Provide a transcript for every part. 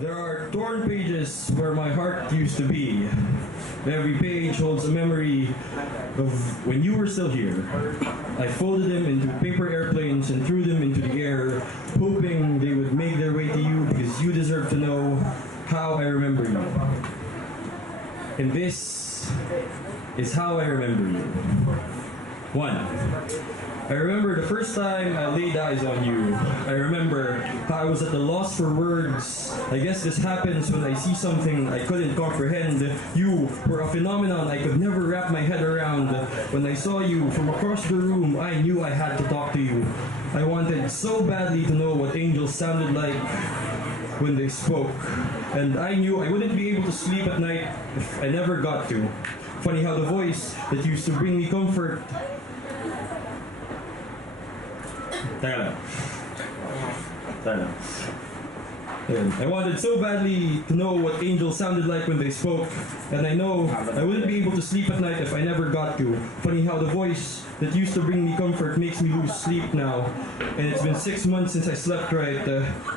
There are torn pages where my heart used to be. Every page holds a memory of when you were still here. I folded them into paper airplanes and threw them into the air, hoping they would make their way to you because you deserve to know how I remember you. And this is how I remember you. 1. I remember the first time I laid eyes on you. I remember how I was at a loss for words. I guess this happens when I see something I couldn't comprehend. You were a phenomenon I could never wrap my head around. When I saw you from across the room, I knew I had to talk to you. I wanted so badly to know what angels sounded like when they spoke. And I knew I wouldn't be able to sleep at night if I never got to. Funny how the voice that used to bring me comfort. Teka lang. I wanted so badly to know what angels sounded like when they spoke, and I know I wouldn't be able to sleep at night if I never got to. Funny how the voice that used to bring me comfort makes me lose sleep now. And it's been 6 months since I slept right,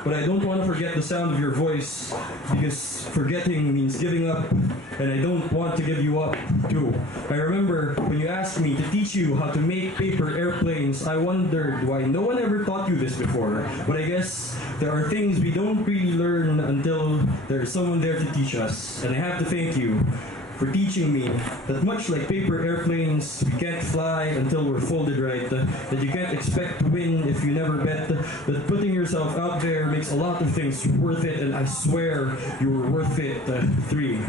but I don't want to forget the sound of your voice, because forgetting means giving up, and I don't want to give you up too. I remember when you asked me to teach you how to make paper airplanes, I wondered why no one ever taught you this before. But I guess there are things we don't really learn until there's someone there to teach us. And I have to thank you for teaching me that much like paper airplanes, we can't fly until we're folded right, that you can't expect to win if you never bet, that putting yourself out there makes a lot of things worth it, and I swear you were worth it. 3.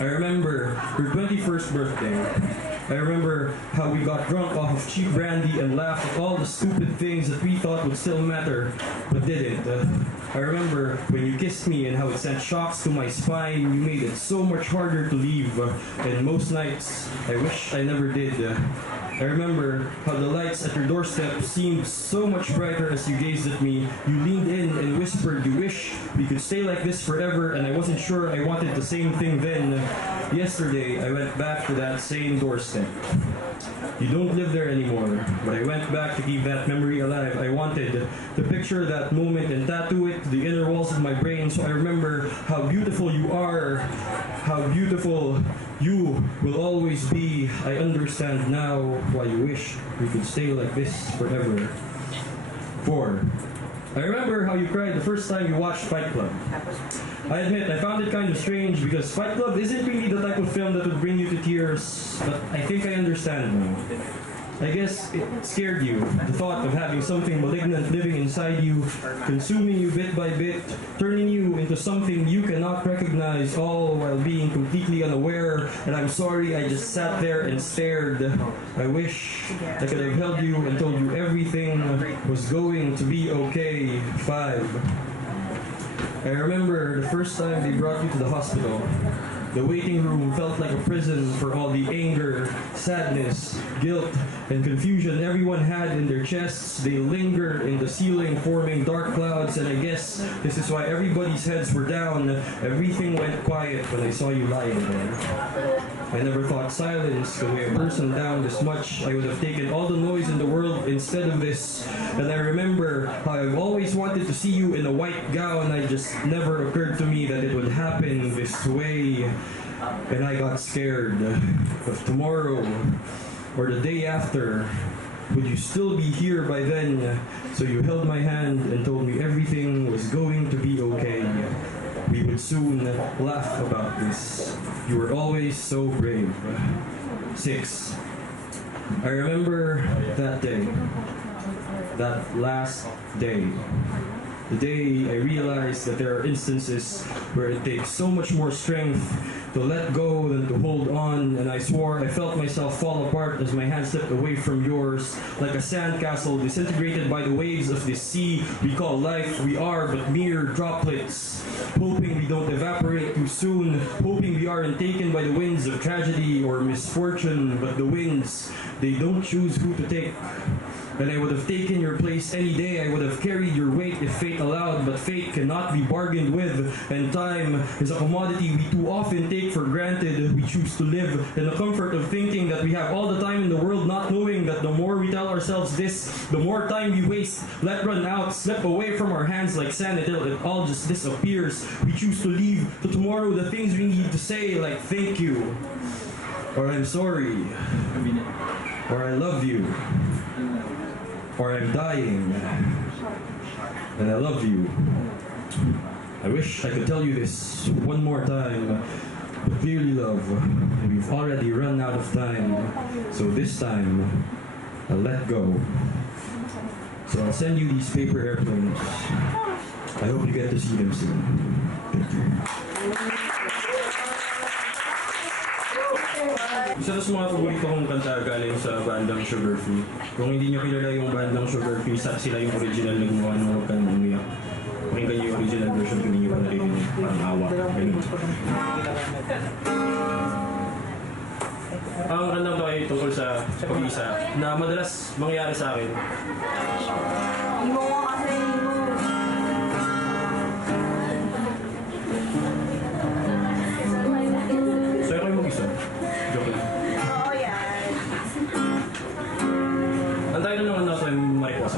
I remember your 21st birthday. I remember how we got drunk off of cheap brandy and laughed at all the stupid things that we thought would still matter, but didn't. I remember when you kissed me and how it sent shocks to my spine. You made it so much harder to leave, and most nights I wish I never did. I remember how the lights at your doorstep seemed so much brighter as you gazed at me. You leaned in and whispered you wish we could stay like this forever, and I wasn't sure I wanted the same thing then. Yesterday, I went back to that same doorstep. You don't live there anymore, but I went back to keep that memory alive. I wanted to picture that moment and tattoo it to the inner walls of my brain so I remember how beautiful you are, how beautiful you will always be. I understand now why you wish we could stay like this forever. 4. I remember how you cried the first time you watched Fight Club. I admit, I found it kind of strange because Fight Club isn't really the type of film that would bring you to tears, but I think I understand now. I guess it scared you, the thought of having something malignant living inside you, consuming you bit by bit, turning you into something you cannot recognize, all while being completely unaware. And I'm sorry I just sat there and stared. I wish I could have held you and told you everything was going to be okay. 5. I remember the first time they brought you to the hospital. The waiting room felt like a prison for all the anger, sadness, guilt, and confusion everyone had in their chests. They lingered in the ceiling, forming dark clouds, and I guess this is why everybody's heads were down. Everything went quiet when I saw you lying there. I never thought silence could weigh a person down this much. I would have taken all the noise in the world instead of this. And I remember how I've always wanted to see you in a white gown. It just never occurred to me that it would happen this way. And I got scared of tomorrow or the day after. Would you still be here by then? So you held my hand and told me everything was going to be okay. We would soon laugh about this. You were always so brave. 6. I remember that day. That last day. The day I realized that there are instances where it takes so much more strength to let go than to hold on, and I swore I felt myself fall apart as my hand slipped away from yours. Like a sandcastle disintegrated by the waves of this sea we call life, we are but mere droplets, hoping we don't evaporate too soon, hoping we aren't taken by the winds of tragedy or misfortune, but the winds, they don't choose who to take. and I would have taken your place any day. I would have carried your weight if fate allowed, but fate cannot be bargained with, and time is a commodity we too often take for granted. We choose to live in the comfort of thinking that we have all the time in the world, not knowing that the more we tell ourselves this, the more time we waste, let run out, slip away from our hands like sand until it all just disappears. We choose to leave to tomorrow the things we need to say, like thank you, or I'm sorry, or I love you, or I'm dying, and I love you. I wish I could tell you this one more time, but clearly, love, we've already run out of time, so this time, I'll let go. So I'll send you these paper airplanes. I hope you get to see them soon. Thank you. Isa sa mga paborito kong kanta galing sa bandang Sugarfree. Kung hindi nyo kilala yung bandang Sugarfree, sila yung original na gumawa ng Huwag Kang Umiyak. Pakinggan nyo yung original version kung hindi nyo pa narinig. Parang awa. Ang kantang to ay tungkol sa pag-iisa na madalas mangyayari sa akin. So kayo mag-isa? Joke lang. Oo, yan. Ang tayo na naman ay Mariposa.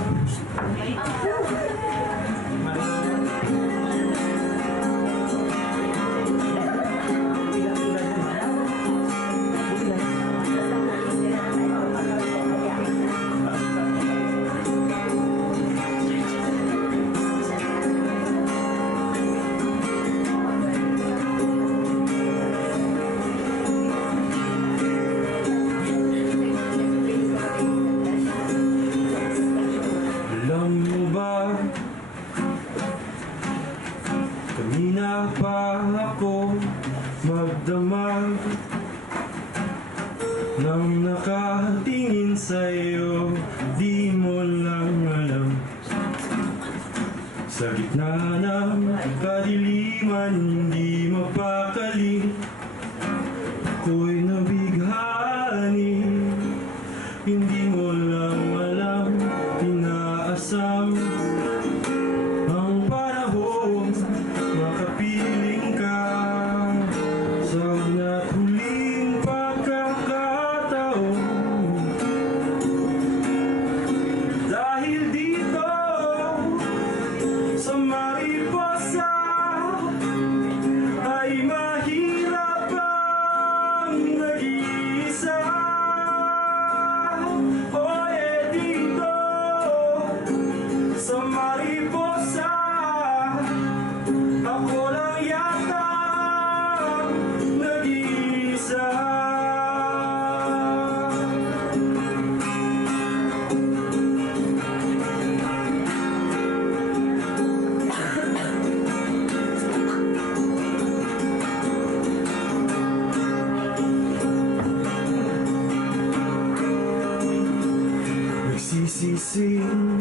Kanina pa ako magdamag nang nakatingin sa'yo, di mo lang alam. Sa gitna ng kadiliman, hindi mapakali, ako'y nabighani. Hindi mo lang alam, inaasam ang panahon, makapiling ka sa natuling pagkakataon. Dahil dito sa Mariposa ay mahirap ang nag-iisa. Oye, dito sa Mariposa ako lang yata nag-iisa. Nagsisising